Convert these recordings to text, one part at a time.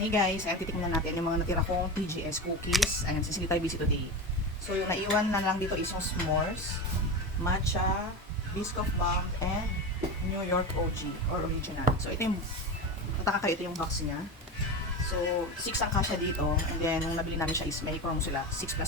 Hey guys, ayan titingnan natin yung mga natira kong TGS cookies. Ayan, sisili tayo busy today. So yung naiwan na lang dito is yung s'mores, matcha, biscoff bomb, and New York OG or original. So ito yung, nataka kayo, ito yung box niya. So 6 ang kasya dito, and then nung nabili namin siya is may promo sila, 6+1.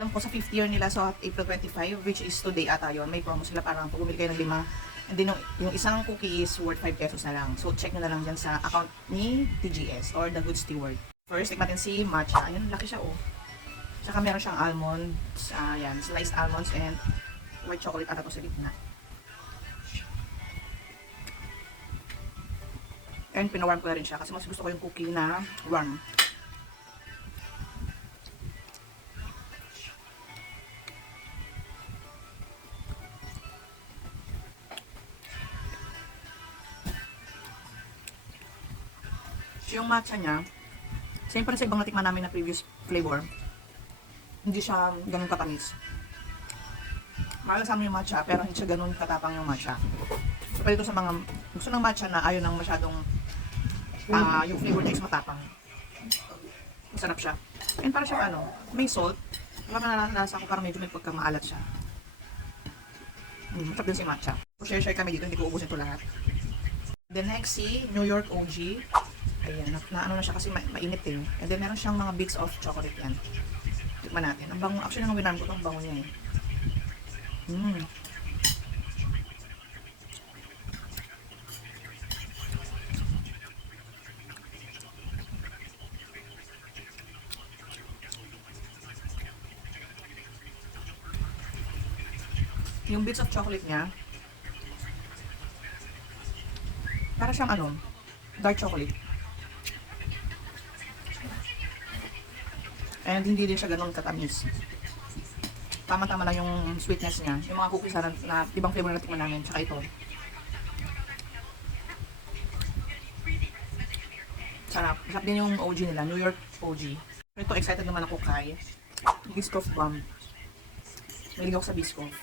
Alam ko sa 5th year nila, so April 25, which is today ata yun, may promo sila, parang pag bumili kayo ng 5. And then yung isang cookie is worth 5 pesos na lang. So check nyo na lang dyan sa account ni TGS or The Good Steward. First, tikman natin si matcha. Ayun, laki siya oh. Tsaka meron siyang almonds, ayan, sliced almonds and white chocolate ata to sa gitna. And pinawarm ko na rin siya kasi mas gusto ko yung cookie na warm. So yung matcha niya, same pa rin sa ibang natikman namin na previous flavor. Hindi siya ganun katamis. Mahal sa amin yung matcha, pero hindi siya ganun katapang yung matcha. So pwede ito sa mga gusto ng matcha na ayaw ng masyadong yung flavor niya is matapang. Masarap siya. And para siya ano, may salt. Parang nananasa ko parang medyo may pagkamaalat siya. Masarap din si matcha. So share kami dito, hindi ko ubusin ito lahat. The next si New York OG. Ayan, ano na siya kasi mainit eh. And then meron siyang mga bits of chocolate yan. Tikman natin. Ang bango, actually nung winarm ko ito, ang bango niya eh. Yung bits of chocolate niya, para siyang ano, dark chocolate. And hindi din siya ganun katamis. Tama-tama lang yung sweetness niya. Yung mga cookies na ibang flavor na tikman namin, tsaka ito. Sarap. Sarap din yung OG nila, New York OG. Ito, excited naman ako kay biscoff bomb. Mahilig ako sa biscoff.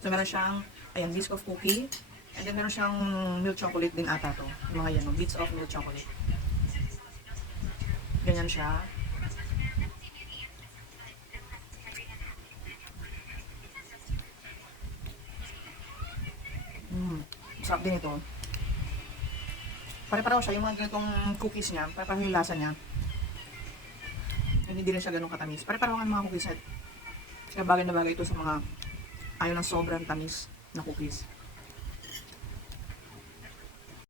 So meron siyang, ayan, biscoff cookie. And then meron siyang milk chocolate din ata to. Yung mga yan, no? Bits of milk chocolate. Ganyan siya. Sarap din ito. Pare-pareho siya, yung mga ganitong cookies niya, pare-pareho yung lasa niya. Hindi din siya ganun katamis. Pare-pareho ang mga cookies. Kaya bagay na bagay ito sa mga ayaw ng sobrang tamis na cookies.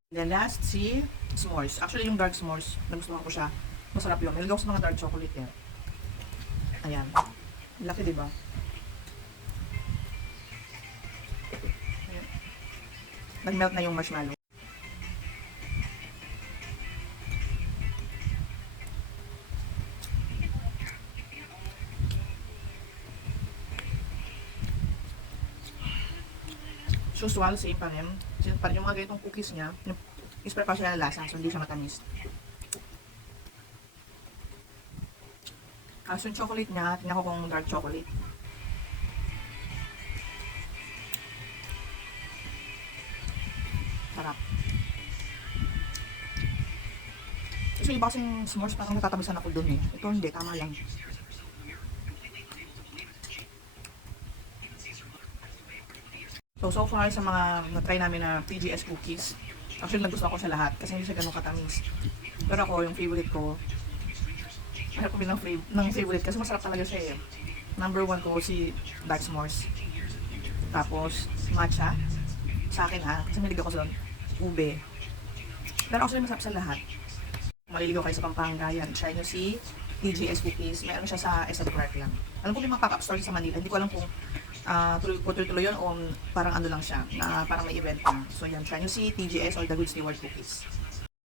Then last, si s'mores. Actually, yung dark s'mores, nagustuhan ko siya. Masarap yun. May sa mga dark chocolate yan. Ayan. Laki, diba? Nag-melt na yung marshmallow. Usual, same pa rin. Yung mga ganitong cookies niya, is pa siya na lasa, so hindi siya matamis. So yung chocolate niya, tingnan ko kung dark chocolate. Sarap. So iba kasing s'mores, parang natatabisan ako dun eh. Ito hindi, tama lang. So far sa mga na-try namin na TGS cookies, actually nagustuhan ko siya lahat kasi hindi siya ganun katamis. Pero ako, yung favorite ko, ayaw ko ng favorite kasi masarap talaga siya eh. Number 1 ko si dark s'mores. Tapos, matcha. Sa akin ha, kasi mahilig ako sa ube. Pero actually masarap sa lahat. Maliligaw kayo sa Pampanga, yan. Try nyo si TGS cookies. Meron siya sa SM Park lang. Alam ko may mga pop-up store sa Manila. Hindi ko alam kung tuloy-tuloy yun o parang ano lang siya, na parang may event na. So yan, try nyo si TGS or The Good Steward Cookies.